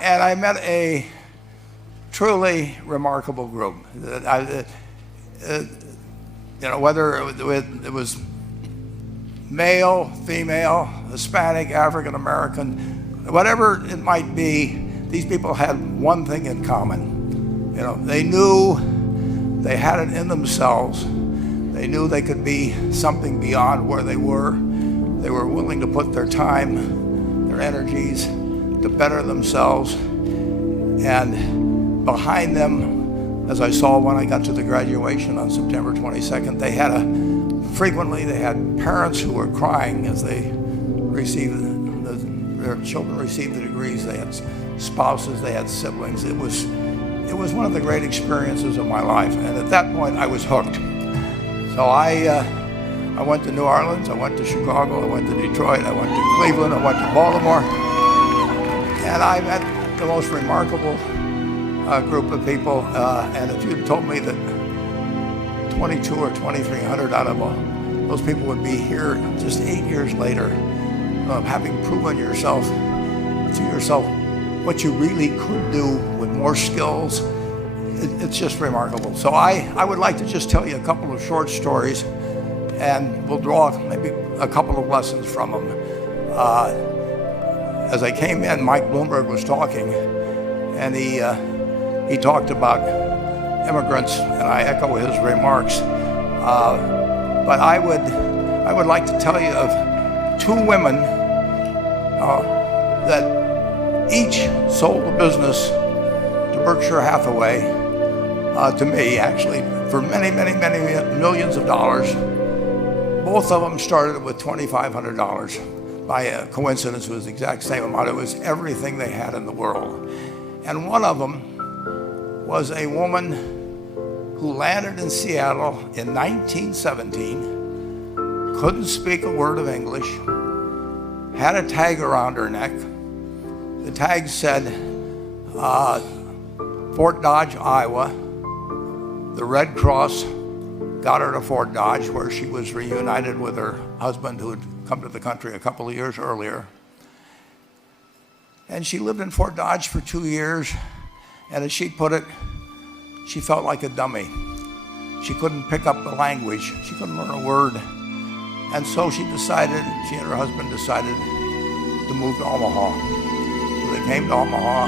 And I met a truly remarkable group. Whether it was male, female, Hispanic, African American, whatever it might be, these people had one thing in common. They knew they had it in themselves. They knew they could be something beyond where they were. They were willing to put their time, their energies to better themselves. And behind them, as I saw when I got to the graduation on September 22nd, frequently they had parents who were crying as they received their children received the degrees. They had spouses, they had siblings. It was one of the great experiences of my life, and at that point I was hooked. So I went to New Orleans, I went to Chicago, I went to Detroit, I went to Cleveland, I went to Baltimore, and I met the most remarkable group of people. And if you'd told me that 22 or 2,300 out of those people would be here just 8 years later, having proven to yourself what you really could do with more skills, it's just remarkable. So I would like to just tell you a couple of short stories, and we'll draw maybe a couple of lessons from them. As I came in, Mike Bloomberg was talking, and he talked about immigrants, and I echo his remarks. But I would like to tell you of two women that each sold a business to Berkshire Hathaway, to me actually, for many, many, many millions of dollars. Both of them started with $2,500. By a coincidence, it was the exact same amount. It was everything they had in the world. And one of them was a woman who landed in Seattle in 1917, couldn't speak a word of English, had a tag around her neck. The tag said, Fort Dodge, Iowa. The Red Cross got her to Fort Dodge, where she was reunited with her husband who had come to the country a couple of years earlier. And she lived in Fort Dodge for 2 years, and as she put it, she felt like a dummy. She couldn't pick up the language. She couldn't learn a word. And so she and her husband decided to move to Omaha. So they came to Omaha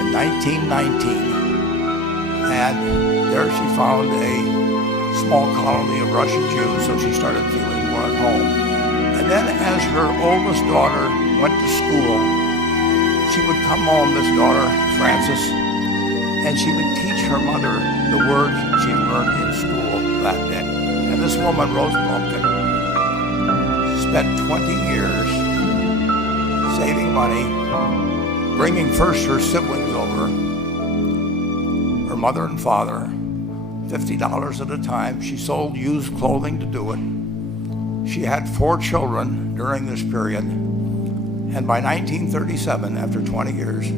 in 1919. And there she found a small colony of Russian Jews, so she started feeling more at home. And then as her oldest daughter went to school, she would come home, this daughter, Frances, and she would teach her mother the words she learned in school that day. And this woman, Rose Blumkin, spent 20 years saving money, bringing first her siblings over, her mother and father, $50 at a time. She sold used clothing to do it. She had 4 children during this period. And by 1937, after 20 years,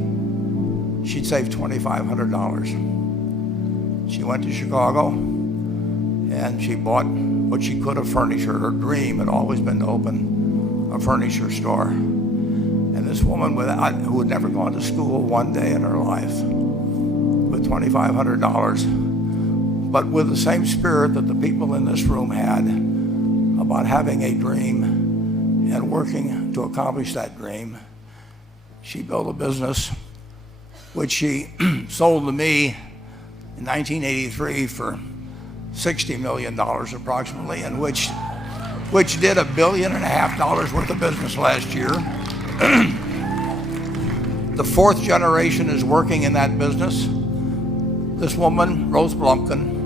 she'd saved $2,500. She went to Chicago and she bought what she could of furniture. Her dream had always been to open a furniture store. And this woman who had never gone to school one day in her life, with $2,500, but with the same spirit that the people in this room had about having a dream and working to accomplish that dream, she built a business which she sold to me in 1983 for $60 million approximately, and which did $1.5 billion worth of business last year. The 4th generation is working in that business. This woman, Rose Blumkin,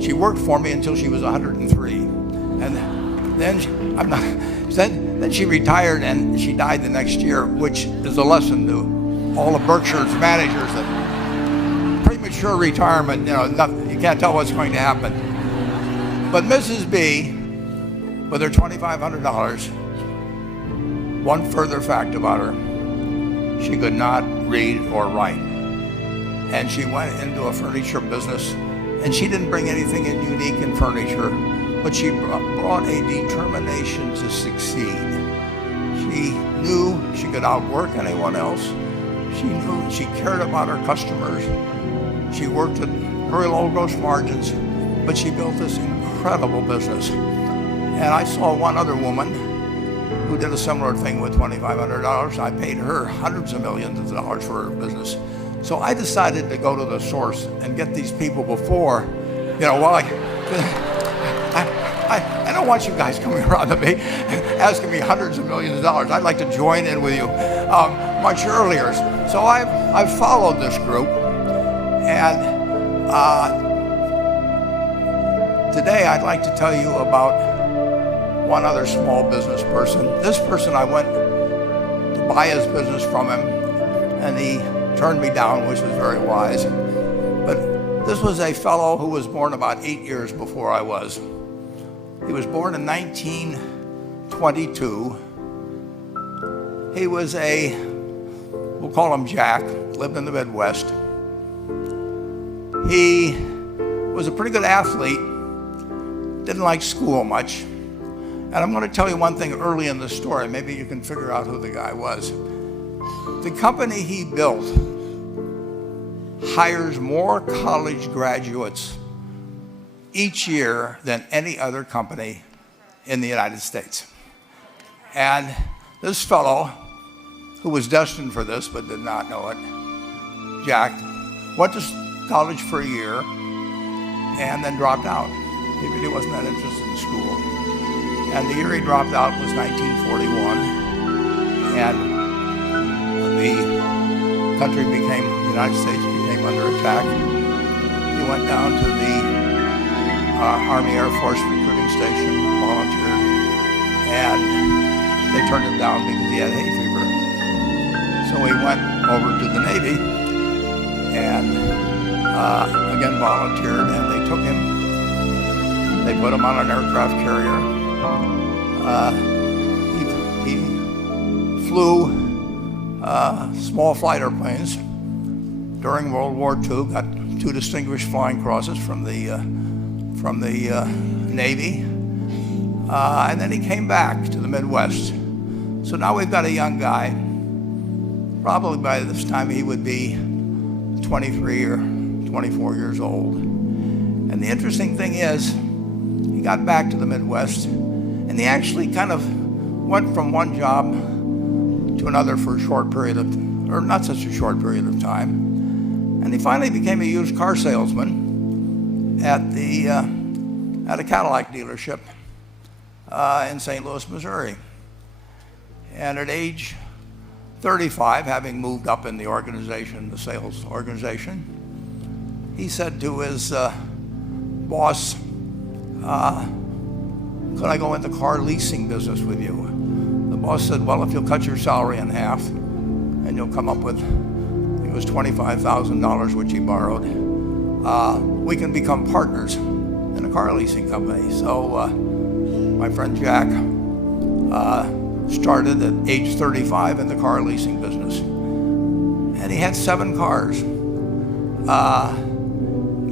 she worked for me until she was 103. And then she retired and she died the next year, which is a lesson to all of Berkshire's managers that premature retirement, you can't tell what's going to happen. But Mrs. B, with her $2,500, one further fact about her, she could not read or write. And she went into a furniture business, and she didn't bring anything unique in furniture, but she brought a determination to succeed. She knew she could could outwork anyone else. She knew she cared about her customers. She worked at very low gross margins, but she built this incredible business. And I saw one other woman who did a similar thing with $2,500. I paid her hundreds of millions of dollars for her business. So I decided to go to the source and get these people before, I don't want you guys coming around to me asking me hundreds of millions of dollars. I'd like to join in with you much earlier. So I've followed this group, and today I'd like to tell you about one other small business person. This person, I went to buy his business from him, and he turned me down, which was very wise. But this was a fellow who was born about 8 years before I was. He was born in 1922. He was we'll call him Jack, lived in the Midwest. He was a pretty good athlete, didn't like school much. And I'm going to tell you one thing early in the story. Maybe you can figure out who the guy was. The company he built hires more college graduates each year than any other company in the United States. And this fellow, who was destined for this but did not know it, Jack, went to college for a year and then dropped out. He really wasn't that interested in school. And the year he dropped out was 1941, and the United States became under attack. He went down to the Army Air Force recruiting station, volunteered, and they turned him down because he had hay fever. So he went over to the Navy and again volunteered, and they took him. They put him on an aircraft carrier. He flew small fighter airplanes during World War II, got 2 distinguished flying crosses from the Navy, and then he came back to the Midwest. So now we've got a young guy. Probably by this time he would be 23 or 24 years old. And the interesting thing is, he got back to the Midwest, and he actually kind of went from one job to another for a short period of, or not such a short period of time. And he finally became a used car salesman at a Cadillac dealership in St. Louis, Missouri. And at age 35, having moved up in the organization, the sales organization, he said to his boss, could I go into car leasing business with you? The boss said, well, if you'll cut your salary in half and you'll come up with, it was $25,000, which he borrowed, we can become partners in a car leasing company. So my friend Jack started at age 35 in the car leasing business. And he had 7 cars.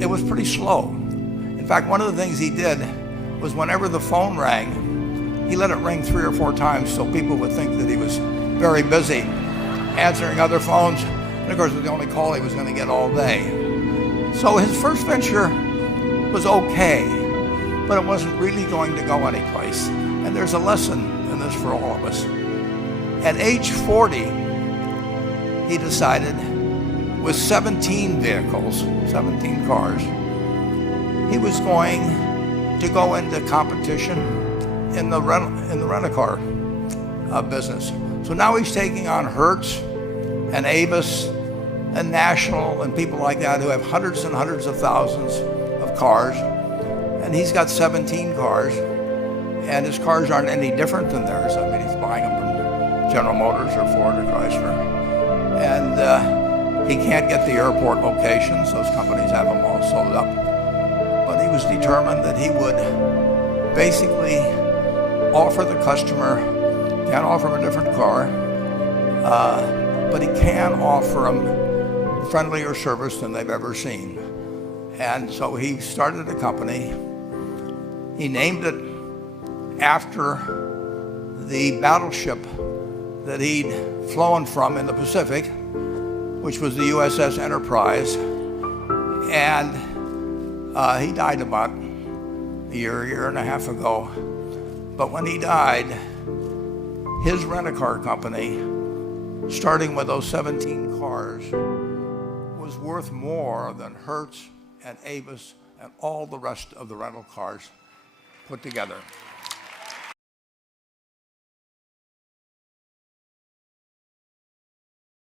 It was pretty slow. In fact, one of the things he did was whenever the phone rang, he let it ring 3 or 4 times so people would think that he was very busy answering other phones. And of course, it was the only call he was going to get all day. So his first venture was okay, but it wasn't really going to go anyplace. And there's a lesson in this for all of us. At age 40, he decided, with 17 vehicles, 17 cars, he was going to go into competition in the rent-a-car business. So now he's taking on Hertz and Avis and National and people like that who have hundreds and hundreds of thousands of cars. And he's got 17 cars, and his cars aren't any different than theirs. I mean, he's buying them from General Motors or Ford or Chrysler. And he can't get the airport locations. Those companies have them all sold up. But he was determined that he would basically offer the customer, can't offer him a different car, but he can offer them friendlier service than they've ever seen. And so he started a company. He named it after the battleship that he'd flown from in the Pacific, which was the USS Enterprise. And he died about a year and a half ago. But when he died, his rent-a-car company, starting with those 17 cars, was worth more than Hertz and Avis and all the rest of the rental cars put together.